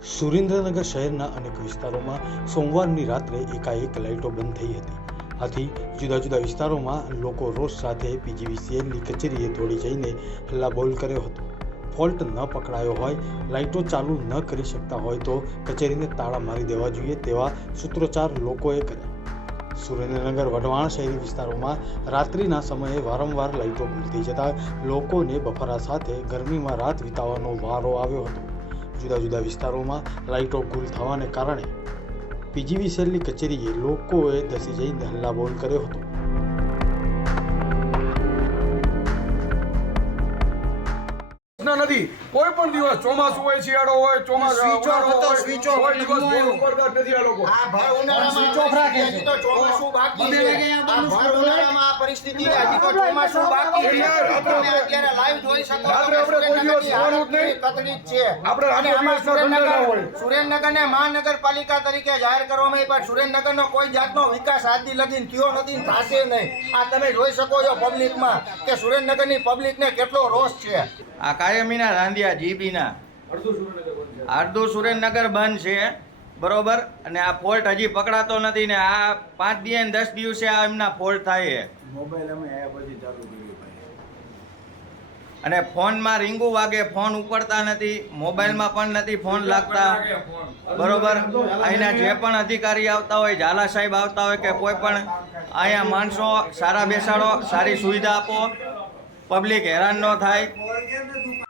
સુરેન્દ્રનગર શહેરના અનેક વિસ્તારોમાં સોમવારની રાત્રે એકાએક લાઇટો બંધ થઈ હતી. આથી જુદા જુદા વિસ્તારોમાં લોકો રોષ સાથે પીજીવીસીએલની કચેરીએ દોડી જઈને હલ્લાબોલ કર્યો હતો. ફોલ્ટ ન પકડાયો હોય, લાઇટો ચાલુ ન કરી શકતા હોય તો કચેરીને તાળા મારી દેવા જોઈએ તેવા સૂત્રોચ્ચાર લોકોએ કર્યા. સુરેન્દ્રનગર વઢવાણ શહેરી વિસ્તારોમાં રાત્રિના સમયે વારંવાર લાઇટો ભૂલતી જતા લોકોને બફારા સાથે ગરમીમાં રાત વિતાવવાનો વારો આવ્યો હતો. જુદા જુદા વિસ્તારોમાં લાઇટો ગુલ થવાને કારણે પીજીવી સેલની કચેરીએ લોકોએ ધસી જઈને હલ્લાબોલ કર્યો હતો નથી કોઈ પણ દિવસ ચોમાસું હોય શિયાળો હોય ચોમાસું સ્વિચ ઓફ હતો, સ્વિચ ઓફ કોઈ દિવસ બોલ આવ્યો. નથી આ લોકો આ ભર ઉનાળામાં સ્વિચ ઓફ રાખે છે. તો ચોમાસું બાકી છે. આ આ પરિસ્થિતિ હજી તો ચોમાસું બાકી છે. તમે અત્યારે લાઈવ જોઈ શકો છો આપણે કોઈ દિવસ સુરેન્દ્રનગરની નહીં. હાલત છે. આપણે અને આમાં. સુરેન્દ્રનગર સુરેન્દ્રનગરને મહાનગરપાલિકા તરીકે જાહેર કરવામાં આવી પણ સુરેન્દ્રનગરનો કોઈ જાતનો વિકાસ આજથી લગીન થયો નથી ને થશે નહીં આ તમે જોઈ શકો છો પબ્લિકમાં કે સુરેન્દ્રનગરની પબ્લિકને કેટલો રોષ છે આ કાયમીના રાંધિયા જીબીના અડધું સુરેન્દ્રનગર બંધ છે બરોબર અને આ ફોલ્ટ હજી પકડાતો નથી ને આ પાંચ દિવસ ને દસ દિવસે આ એમના ફોલ્ટ થાય છે મોબાઈલ અમે આયા પછી ચાલુ કર્યું ભાઈ. અને ફોનમાં રીંગું વાગે ફોન ઉપડતા નથી મોબાઈલમાં પણ નથી ફોન લાગતા. બરોબર? અહીંના જે પણ અધિકારી આવતા હોય ઝાલા સાહેબ આવતા હોય કે કોઈ પણ અહીંયા માણસો સારા બેસાડો સારી સુવિધા આપો. પબ્લિક હેરાન ન થાય.